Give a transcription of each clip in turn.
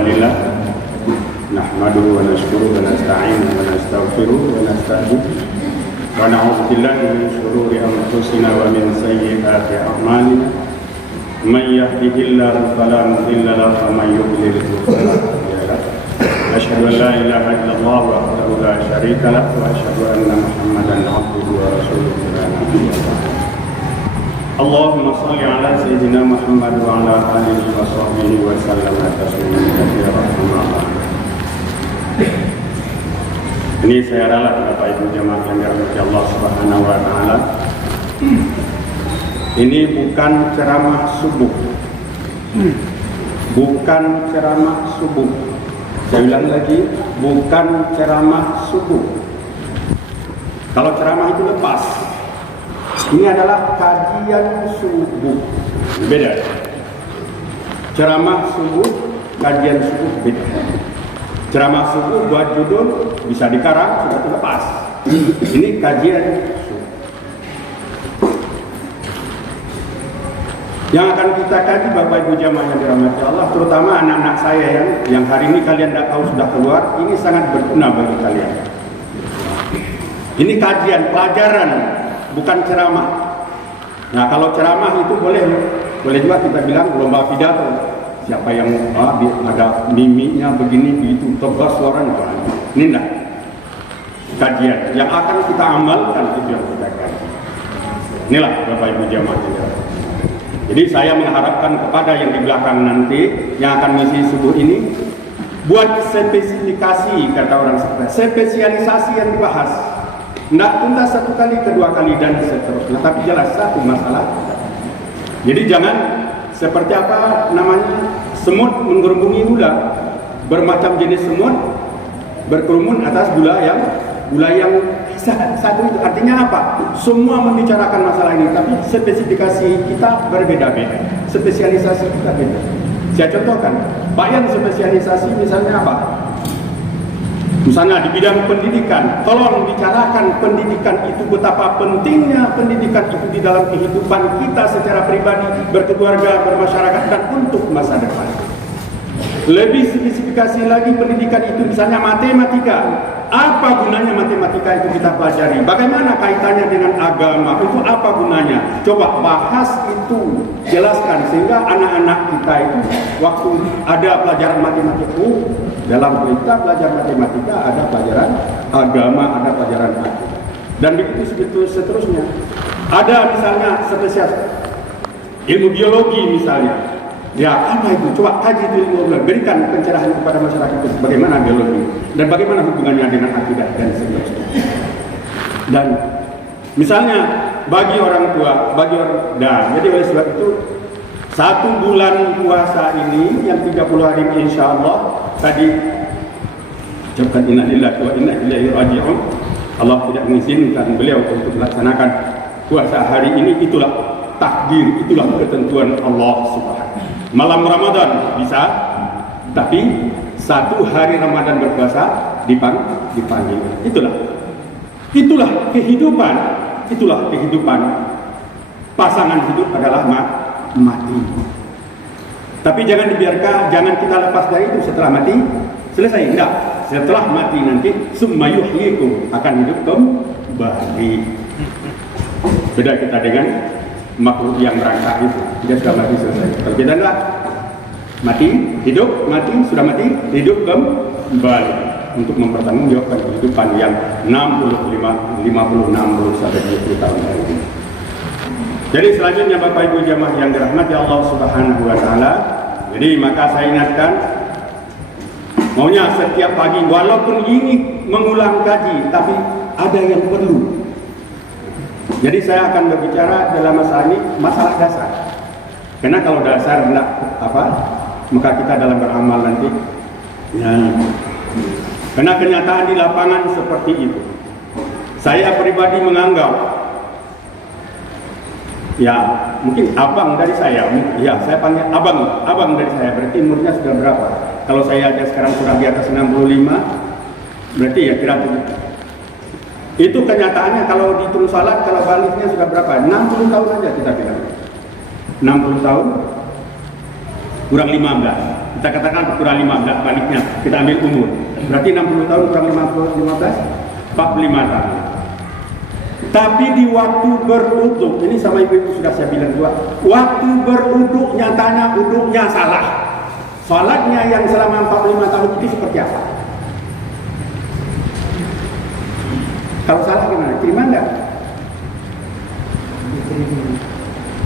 لله نحمده ونشكره ونستعينه ونستغفره ونستهديه ونعوذ بالله من شرور أنفسنا ومن سيئات أعمالنا من يهده الله فلا مضل له ومن يضلل فلا هادي له أشهد أن لا إله إلا الله وحده لا شريك له وأشهد أن محمدا عبده ورسوله لا نبي بعده اللهم صل على سيدنا محمد وعلى آله وصحبه وسلم تسليما كثيرا أما بعد. Ini saya ralat Bapak Ibu jemaah yang dirahmati Allah Subhanahu wa taala. Ini bukan ceramah subuh. Bukan ceramah subuh. Saya ulang lagi, bukan ceramah subuh. Kalau ceramah itu lepas. Ini adalah kajian subuh. Beda. Ceramah subuh, kajian subuh beda. Ceramah subuh buat judul bisa dikarang sudah terlepas. Ini kajian subuh. Yang akan kita kaji Bapak Ibu jamaah yang dirahmati Allah, terutama anak-anak saya yang hari ini kalian tidak tahu sudah keluar, ini sangat berguna bagi kalian. Ini kajian, pelajaran, bukan ceramah. Nah kalau ceramah itu boleh juga kita bilang lomba pidato. Siapa yang ada mimiknya begini begitu tegas suaranya. Ini enggak. Kajian yang akan kita amalkan itu yang kita kaji. Inilah Bapak Ibu jamaah. Jadi saya mengharapkan kepada yang di belakang nanti yang akan mengisi subuh ini buat spesifikasi kata orang spesialisasi yang dibahas. Tidak tuntas satu kali, kedua kali dan seterusnya, tapi jelas satu masalah. Jadi jangan seperti apa namanya semut menggerungungi gula, bermacam jenis semut berkerumun atas gula yang satu itu. Artinya apa? Semua membicarakan masalah ini, tapi spesifikasi kita berbeda-beda, spesialisasi kita beda. Saya contohkan, Pak yang spesialisasi misalnya apa? Misalnya di bidang pendidikan, tolong bicarakan pendidikan itu, betapa pentingnya pendidikan itu di dalam kehidupan kita secara pribadi, berkeluarga, bermasyarakat, dan untuk masa depan. Lebih spesifikasi lagi pendidikan itu, misalnya matematika. Apa gunanya matematika itu kita pelajari? Bagaimana kaitannya dengan agama? Itu apa gunanya? Coba bahas itu, jelaskan sehingga anak-anak kita itu waktu ada pelajaran matematika, dalam kita belajar matematika ada pelajaran agama, ada pelajaran agama, dan begitu seterusnya. Ada misalnya spesial ilmu biologi misalnya. Ya, apa itu? Coba kaji itu ilmu biologi, berikan pencerahan kepada masyarakat itu bagaimana biologi dan bagaimana hubungannya dengan akidah dan seterusnya. Dan misalnya bagi orang tua, jadi oleh sebab itu 1 bulan puasa ini yang 30 hari ini insya Allah tadi ucapkan inna lillahi wa inna ilaihi raji'un. Allah tidak mengizinkan beliau untuk melaksanakan puasa hari ini, itulah takdir, itulah ketentuan Allah Subhanahu. Malam Ramadan bisa, tapi 1 hari Ramadan berpuasa dipanggil. Itulah kehidupan. Pasangan hidup adalah mati. Tapi jangan kita lepas dari itu setelah mati selesai. Enggak, setelah mati nanti summa yuhyikum, akan hidup kembali. Beda kita dengan makhluk yang merangkak itu, dia sudah mati selesai. Kalau kita enggak, mati, hidup, mati, sudah mati, hidup kembali untuk mempertanggungjawabkan kehidupan yang 50 sampai 20 tahun hari ini. Jadi selanjutnya Bapak Ibu jamaah yang dirahmati Allah Subhanahu wa taala, jadi maka saya ingatkan maunya setiap pagi walaupun ini mengulang kaji, tapi ada yang perlu. Jadi saya akan berbicara dalam masalah ini, masalah dasar. Karena kalau dasar enggak maka kita dalam beramal nanti karena kenyataan di lapangan seperti itu. Saya pribadi menganggap mungkin abang dari saya, saya panggil abang dari saya, berarti umurnya sudah berapa? Kalau saya aja sekarang sudah di atas 65, berarti ya kira-kira itu kenyataannya. Kalau dihitung salat, kalau baliknya sudah berapa? 60 tahun aja kita bilang. 60 tahun. kurang 15. Kita katakan kurang 15 baliknya, kita ambil umur. Berarti 60 tahun kurang 15, 45 tahun. Tapi di waktu beruduk, ini sama ibu-ibu sudah saya bilang juga, waktu beruduk nyatanya uduknya salah. Salatnya yang selama 45 tahun itu seperti apa? Kalau salah gimana? Terima enggak?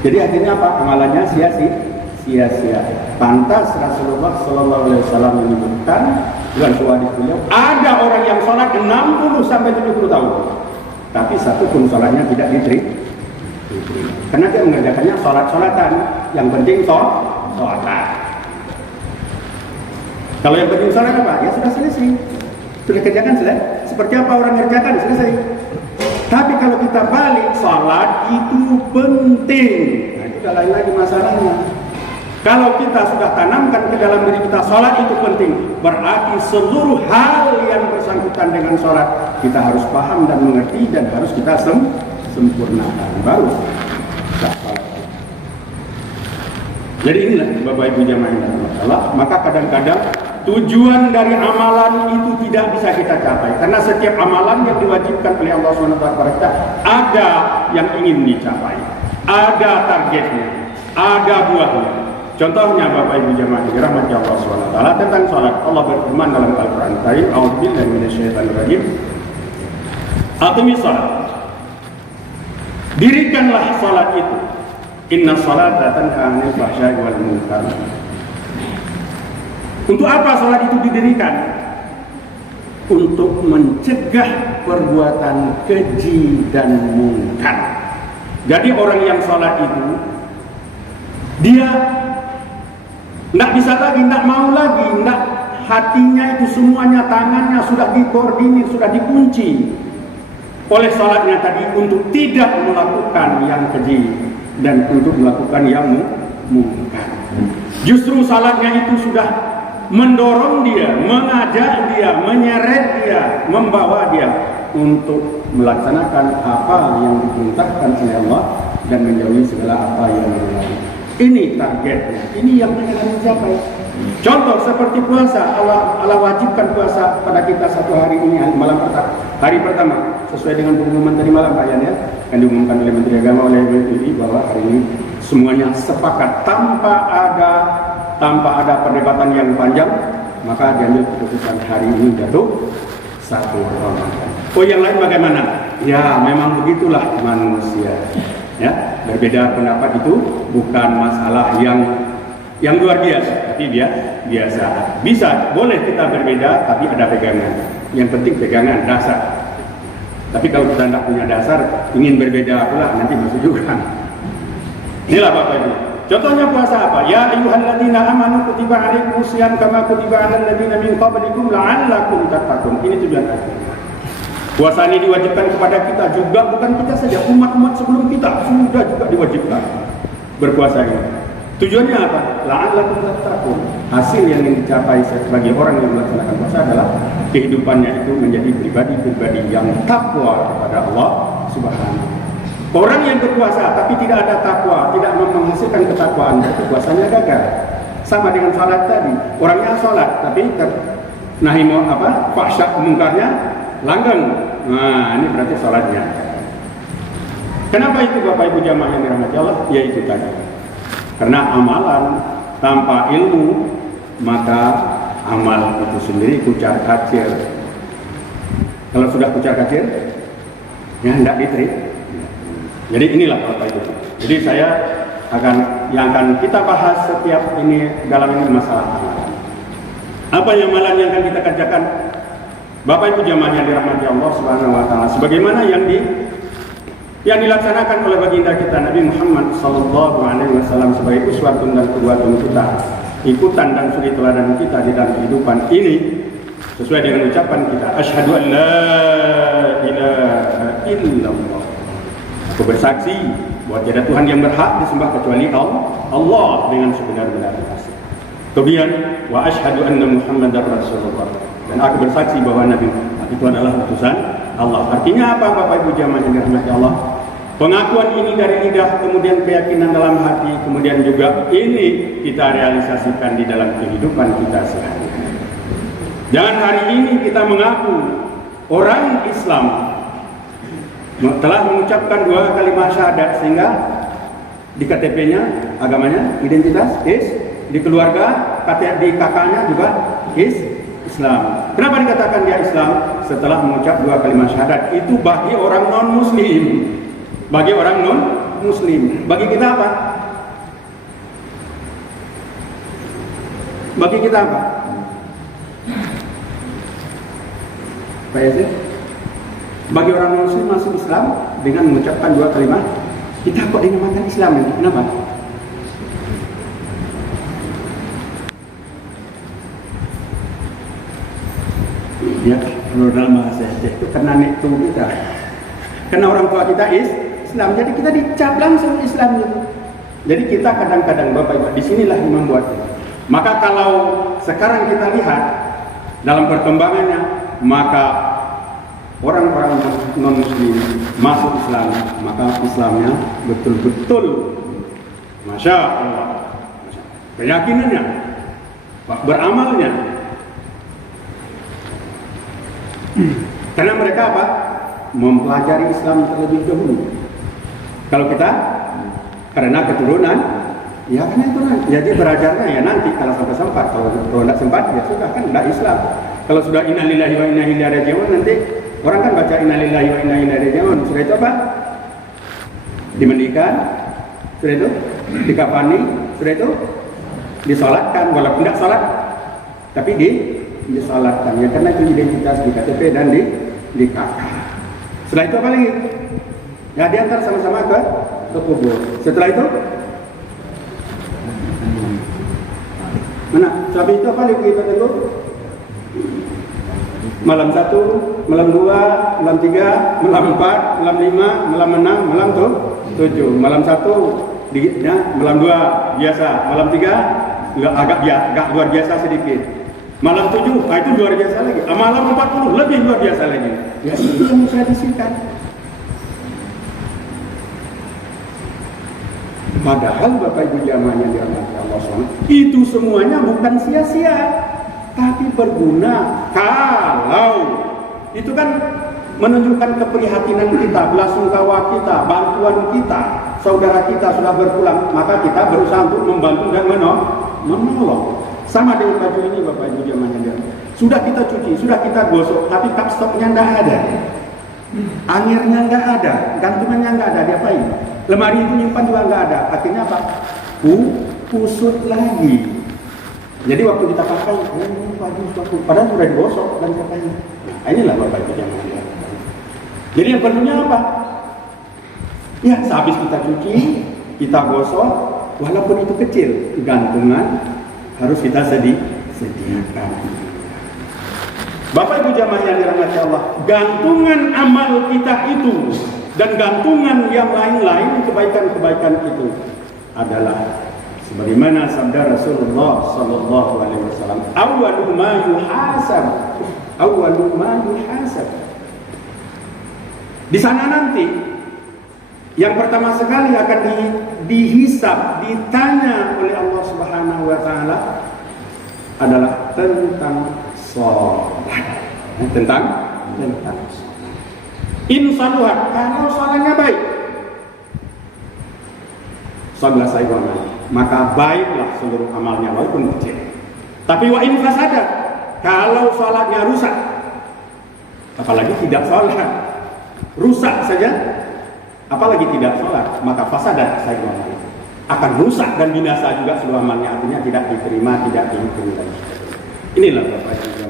Jadi akhirnya apa? Amalannya sia-sia. Pantas Rasulullah Sallallahu Alaihi Wasallam menyebutkan dalam sebuah hadis beliau, ada orang yang sholat 60 sampai 70 tahun, tapi satu pun sholatnya tidak diterima. Karena dia mengerjakannya sholat-sholatan, yang penting sholatan. Kalau yang penting sholat apa? Ya sudah selesai. Sudah kerjakan selesai. Seperti apa orang kerjakan selesai. Tapi kalau kita balik, sholat itu penting. Nah, itu lain lagi masalahnya. Kalau kita sudah tanamkan ke dalam diri kita sholat itu penting, berarti seluruh hal yang bersangkutan dengan sholat kita harus paham dan mengerti dan harus kita sempurnakan baru sah sholat. Jadi inilah Bapak Ibu jamaah yang dirahmati Allah. Maka kadang-kadang tujuan dari amalan itu tidak bisa kita capai, karena setiap amalan yang diwajibkan oleh Allah SWT kepada kita ada yang ingin dicapai, ada targetnya, ada buahnya. Contohnya Bapak Ibu jamaah yang dirahmati Allah SWT tentang salat. Allah berfirman dalam Al-Quran Karim, A'udzubillahi minasyaitonirrajim, Aqimis shalah, dirikanlah salat itu, inna salata tanha 'anil fahsya'i wal munkar. Untuk apa salat itu didirikan? Untuk mencegah perbuatan keji dan mungkar. Jadi orang yang salat itu dia tidak bisa lagi, tidak mau lagi, tidak, hatinya itu semuanya, tangannya sudah dikoordinir, sudah dikunci oleh salatnya tadi untuk tidak melakukan yang keji dan untuk melakukan yang mungkar. Justru salatnya itu sudah mendorong dia, mengajak dia, menyeret dia, membawa dia untuk melaksanakan apa yang diperintahkan oleh Allah dan menjauhi segala apa yang dilarang. Ini targetnya, ini yang harus dicapai. Contoh seperti puasa, Allah wajibkan puasa pada kita satu hari ini, hari pertama sesuai dengan pengumuman tadi malam Pak Yan, ya, yang diumumkan oleh Menteri Agama oleh BPI bahwa hari ini semuanya sepakat tanpa ada perdebatan yang panjang, maka diambil keputusan hari ini jatuh 1 Ramadan. Oh, yang lain bagaimana? Ya, memang begitulah manusia. Ya, berbeda pendapat itu bukan masalah yang luar biasa, tapi biasa. Bisa, boleh kita berbeda, tapi ada pegangan. Yang penting pegangan dasar. Tapi kalau kita tidak punya dasar, ingin berbeda pula, nanti musuh juga. Inilah Bapak Ibu. Contohnya puasa apa? Ya ayyuhalladzina amanu kutiba alaikumus syiyam kama kutiba alal ladzina min qablikum la'allakum tattaqun. Ini tujuan akhir. Puasa ini diwajibkan kepada kita juga, bukan kita saja, umat-umat sebelum kita sudah juga diwajibkan berpuasa ini. Tujuannya apa? La'allakum tattaqun. Hasil yang ingin dicapai sebagai orang yang melaksanakan puasa adalah kehidupannya itu menjadi pribadi-pribadi yang takwa kepada Allah Subhanahu. Orang yang berpuasa tapi tidak ada takwa, tidak menghasilkan ketakwaan, itu puasanya gagal. Sama dengan salat tadi, orangnya salat tapi nahi fahsya mungkarnya langgeng. Nah, ini berarti salatnya. Kenapa itu Bapak Ibu jamaah yang dirahmati Allah? Yaitu tadi. Karena amalan tanpa ilmu, maka amal itu sendiri kucar-kacir. Kalau sudah kucar-kacir, ya tidak diterima. Jadi inilah Bapak Ibu. Jadi saya yang akan kita bahas setiap ini dalam ini masalah amalan. Apa yang amalan yang akan kita kerjakan? Bapak Ibu jamaah yang dirahmati Allah Subhanahu wa taala, sebagaimana yang dilaksanakan oleh baginda kita Nabi Muhammad sallallahu alaihi wasallam sebagai uswatun dan qudwatun kita, ikutan dan suri teladan kita di dalam kehidupan ini sesuai dengan ucapan kita, asyhadu an la ilaha illallah. Aku bersaksi bahwa tiada Tuhan yang berhak disembah kecuali Allah dengan sebenar-benarnya. Kemudian wa asyhadu anna Muhammadar Rasulullah, dan aku bersaksi bahwa Nabi Muhammad itu adalah utusan Allah. Artinya apa Bapak Ibu jamaah yang dirahmati Allah? Pengakuan ini dari lidah, kemudian keyakinan dalam hati, kemudian juga ini kita realisasikan di dalam kehidupan kita sehari-hari. Jangan hari ini kita mengaku orang Islam telah mengucapkan 2 kalimat syahadat sehingga di KTP-nya agamanya, identitas di keluarga, di kakaknya juga Islam. Kenapa dikatakan dia Islam? Setelah mengucap 2 kalimat syahadat. Itu bagi orang non-muslim. Bagi orang non-muslim. Bagi kita apa? Bagi kita apa? Pak Yazid? Bagi orang non-muslim masuk Islam dengan mengucapkan 2 kalimat, kita kok dinamakan Islam ini? Kenapa? Ya, menurut bahasa itu karena nektu kita. Karena orang tua kita Islam, jadi kita dicap langsung Islam gitu. Jadi kita kadang-kadang Bapak Ibu, disinilah yang membuat. Maka kalau sekarang kita lihat dalam perkembangannya, maka orang-orang non-muslim masuk Islam, maka Islamnya betul-betul Masya Allah, keyakinannya, beramalnya. Karena mereka apa? Mempelajari Islam terlebih dahulu. Kalau kita karena keturunan, ya karena itu kan. Jadi belajarnya ya nanti kalau sampai sempat. Kalau tidak sempat ya sudah kan tidak Islam. Kalau sudah innalillahi wa inna ilaihi raji'un, nanti orang kan baca innalillahi wa inna ilaihi raji'un. Sudah itu apa? Dimandikan, sudah itu dikafani, sudah itu disolatkan. Walaupun tidak solat, tapi disolatkan. Ya karena itu identitas di KTP dan di KK. Setelah itu apa lagi? Ya diantar sama-sama ke kubur. Setelah itu mana? Habis itu apa lagi kita tunggu? Malam 1, malam 2, malam 3, malam 4, malam 5, malam 6, malam 7. Malam 1 malam 2 biasa, malam 3 agak luar biasa sedikit. Malam 7, itu luar biasa lagi. Malam 40 lebih luar biasa lagi. Ya itu yang ditradisikan. Padahal Bapak Ibu jamaah yang dirahmati Allah SWT, itu semuanya bukan sia-sia, tapi berguna. Kalau itu kan menunjukkan keprihatinan kita, belasungkawa kita, bantuan kita, saudara kita sudah berpulang, maka kita berusaha untuk membantu dan menolong. Sama dengan baju ini Bapak Ibu jamaah yang dirahmati. Sudah kita cuci, sudah kita gosok, tapi kapstoknya enggak ada. Angirnya enggak ada, gantungannya enggak ada, diapain? Lemari itu nyimpan juga enggak ada. Akhirnya apa? Kusut lagi. Jadi waktu kita pakai, padahal sudah digosok dan pakainya. Nah, inilah Bapak Ibu yang mulia. Jadi yang perlunya apa? Ya, sehabis kita cuci, kita gosok, walaupun itu kecil, gantungan harus kita sediakan. Bapak Ibu jamaah yang dirahmati Allah, gantungan amal kita itu dan gantungan yang lain-lain kebaikan-kebaikan itu adalah sebagaimana sabda Rasulullah sallallahu alaihi wasallam, awwalu ma yuhasab. Di sana nanti yang pertama sekali akan dihisab, ditanya oleh Allah Subhanahu wa taala adalah tentang salat. Tentang insaluhat, kalau salatnya baik, salat saya maka baiklah seluruh amalnya walaupun kecil. Tapi wa in fasadat, kalau salatnya rusak, apalagi tidak salat, rusak saja, apalagi tidak salat, maka fasadat saya akan rusak dan binasa juga seluruh amalnya, artinya tidak diterima, tidak dihitung lagi. Inilah Bapak Ibu